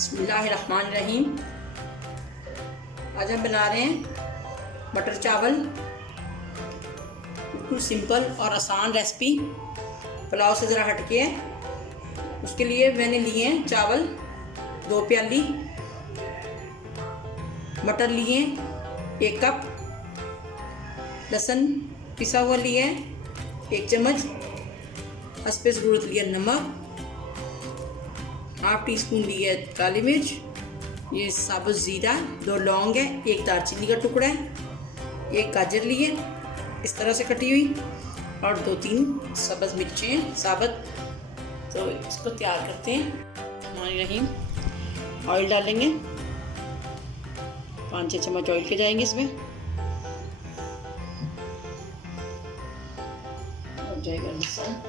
बिस्मिल्लाहिर्रहमानिर्रहीम। आज हम बना रहे हैं मटर चावल। बिल्कुल सिंपल और आसान रेसिपी, पुलाव से ज़रा हटके है। उसके लिए मैंने लिए हैं चावल 2 प्याली, मटर लिए 1 कप, लहसुन पिसा हुआ लिए 1 चम्मच, हस्बे ज़रूरत लिया नमक, हाफ टी स्पून लिए काली मिर्च, ये साबुत ज़ीरा, 2 लौंग है, 1 दालचीनी का टुकड़ा है, 1 गाजर लिए इस तरह से कटी हुई और 2-3 सब्ज़ मिर्चें साबुत। तो इसको तैयार करते हैं। रहीम ऑयल डालेंगे, 5-6 चम्मच ऑयल के जाएंगे इसमें। और जाएगा लहसुन,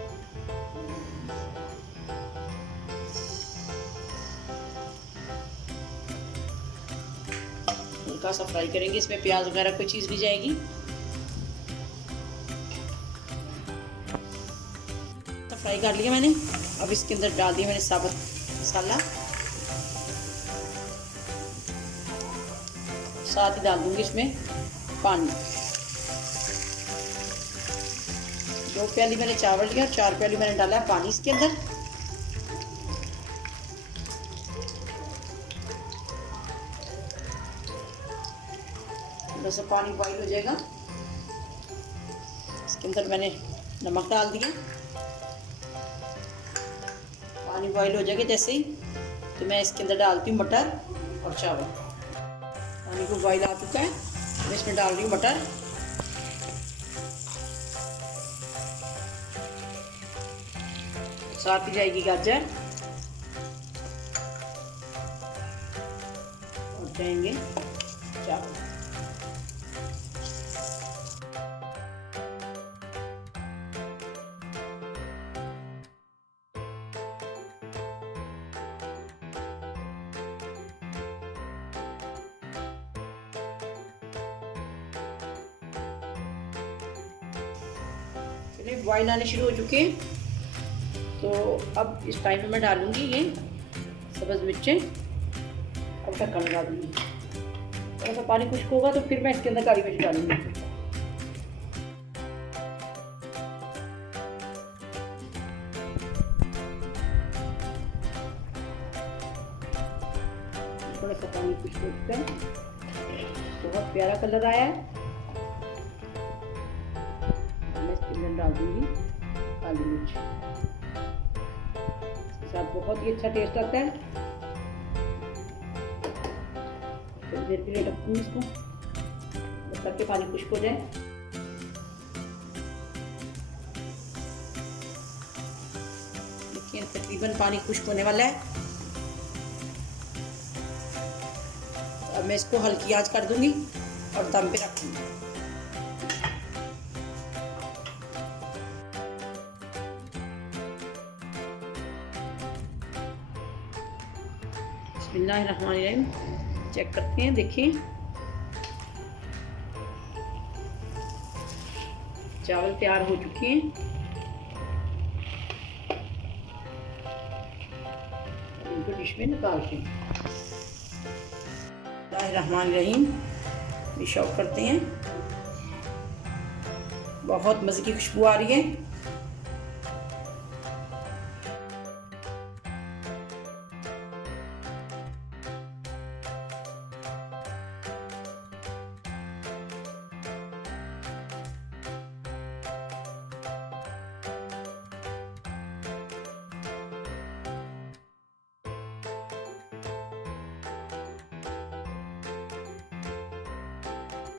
हल्का सा फ्राई करेंगे। इसमें प्याज वगैरह कोई चीज़ नहीं जाएगी। तो फ्राई कर लिया मैंने। अब इसके अंदर डाल दिया मैंने साबुत मसाला, साथ ही डाल दूंगी इसमें पानी। 2 प्याली मैंने चावल लिया, 4 प्याली मैंने डाला है पानी इसके अंदर। थोड़ा सा पानी बॉईल हो जाएगा, इसके अंदर मैंने नमक डाल दिया। पानी बॉईल हो जाएगा जैसे ही, तो मैं इसके अंदर डालती हूँ मटर और चावल। पानी को बॉईल आ चुका है, मैं इसमें डाल रही हूँ मटर। साथ ही जाएगी गाजर और जाएंगे चावल। बॉईल आने शुरू हो चुके हैं, तो अब इस टाइम में मैं डालूंगी ये सब्ज़ मिर्चें। अब ढक्कन लगा दूंगी। थोड़ा सा पानी खुश्क होगा तो फिर मैं इसके अंदर काली मिर्च डालूंगी। थोड़ा सा पानी खुश्क हो चुका है, बहुत प्यारा कलर आया है। डाल दूंगी काली मिर्च, इसके साथ बहुत ही अच्छा टेस्ट आता है। थोड़ी देर के लिए ढकूंगी इसको जब तक के पानी खुश्क हो जाए। देखिए तकरीबन पानी खुश्क होने वाला है। अब मैं इसको हल्की आंच कर दूंगी और दम पे रखूंगी। बिस्मिल्लाहिर्रहमानिर्रहीम। चेक करते हैं, देखिए चावल तैयार हो चुके हैं। इनको डिश में निकालते हैं। बिस्मिल्लाहिर्रहमानिर्रहीम ये शौक करते हैं। बहुत मज़े की खुशबू आ रही है।